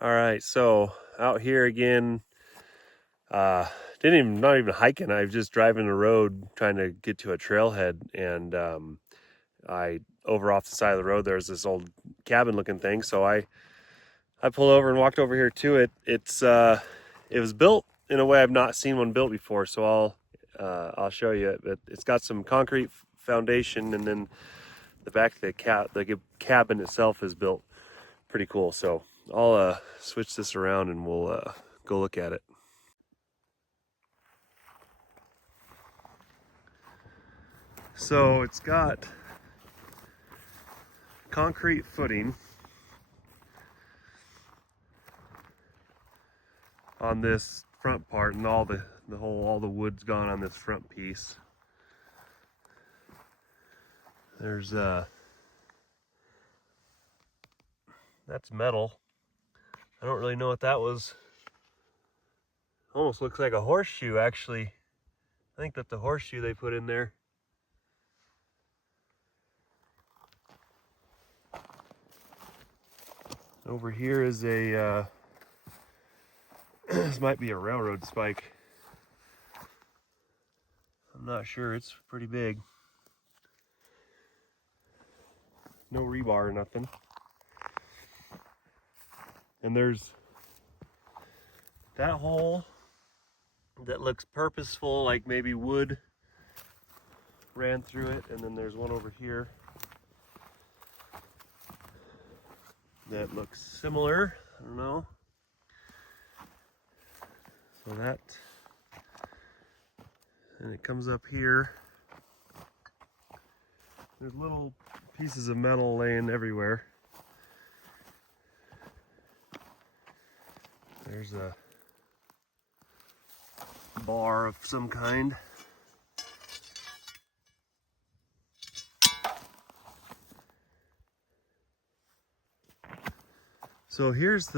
All right, so out here again, uh, not even hiking. I was just driving the road trying to get to a trailhead, and I over off the side of the road there's this old cabin looking thing. So I pulled over and walked over here to it. It was built in a way I've not seen one built before. So I'll show you it. But it's got some concrete foundation, and then the back of the cabin itself is built pretty cool. So I'll switch this around and we'll go look at it. So it's got concrete footing on this front part, and all the wood's gone on this front piece. There's that's metal. I don't really know what that was. Almost looks like a horseshoe, actually. I think that's the horseshoe they put in there. Over here is a this might be a railroad spike. I'm not sure. It's pretty big. No rebar or nothing. And there's that hole that looks purposeful, like maybe wood ran through it, and then there's one over here that looks similar. I don't know. So that, and it comes up here. There's little pieces of metal laying everywhere. There's a bar of some kind. So here's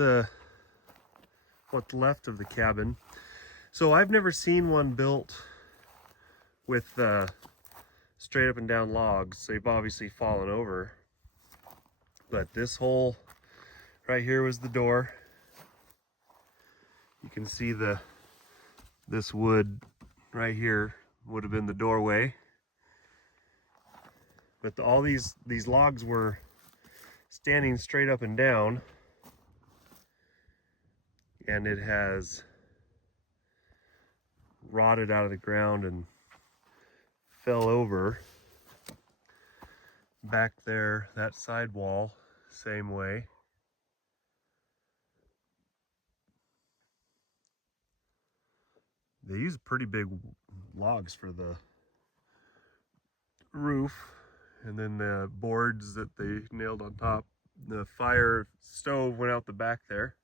what's left of the cabin. So I've never seen one built with straight up and down logs. They've obviously fallen over. But this hole right here was the door. You can see this wood right here would have been the doorway. But all these logs were standing straight up and down, and it has rotted out of the ground and fell over. Back there, that side wall, same way. They use pretty big logs for the roof, and then the boards that they nailed on top. The fire stove went out the back there.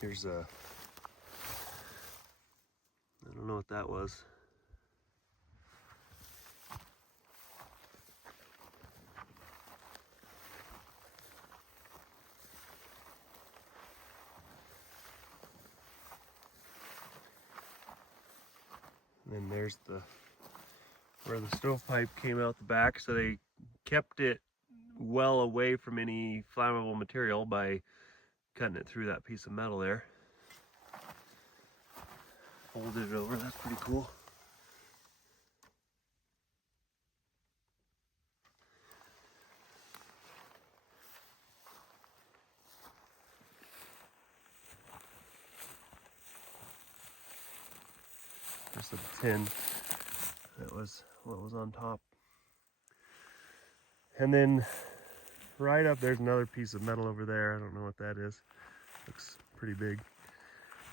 Here's I don't know what that was. And then there's where the stovepipe came out the back, so they kept it well away from any flammable material by cutting it through that piece of metal there. Folded it over, that's pretty cool. There's a tin. That was what was on top. And then right up there's another piece of metal over there. I don't know what that is. Looks pretty big.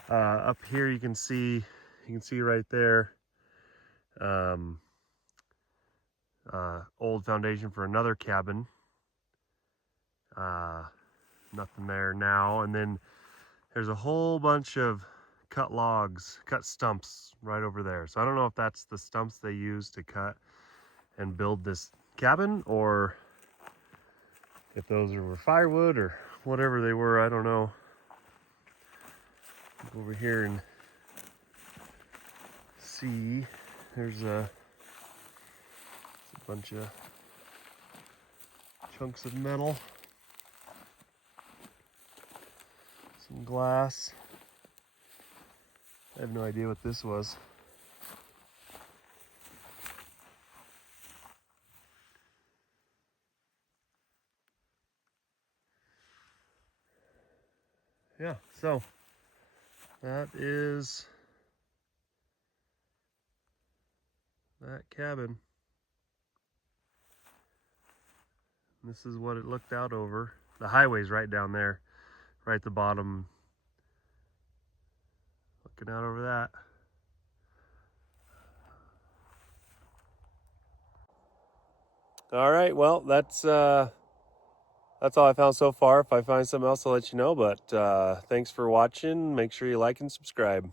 Up here you can see right there old foundation for another cabin. Nothing there now. And then there's a whole bunch of cut logs, cut stumps right over there. So I don't know if that's the stumps they use to cut and build this cabin, or if those were firewood or whatever they were. I don't know. Go over here and see. There's Bunch of chunks of metal. Some glass. I have no idea what this was. Yeah, so that is that cabin. This is what it looked out over. The highway's right down there, right at the bottom. Looking out over that. All right, well, that's all I found so far. If I find something else, I'll let you know. But thanks for watching. Make sure you like and subscribe.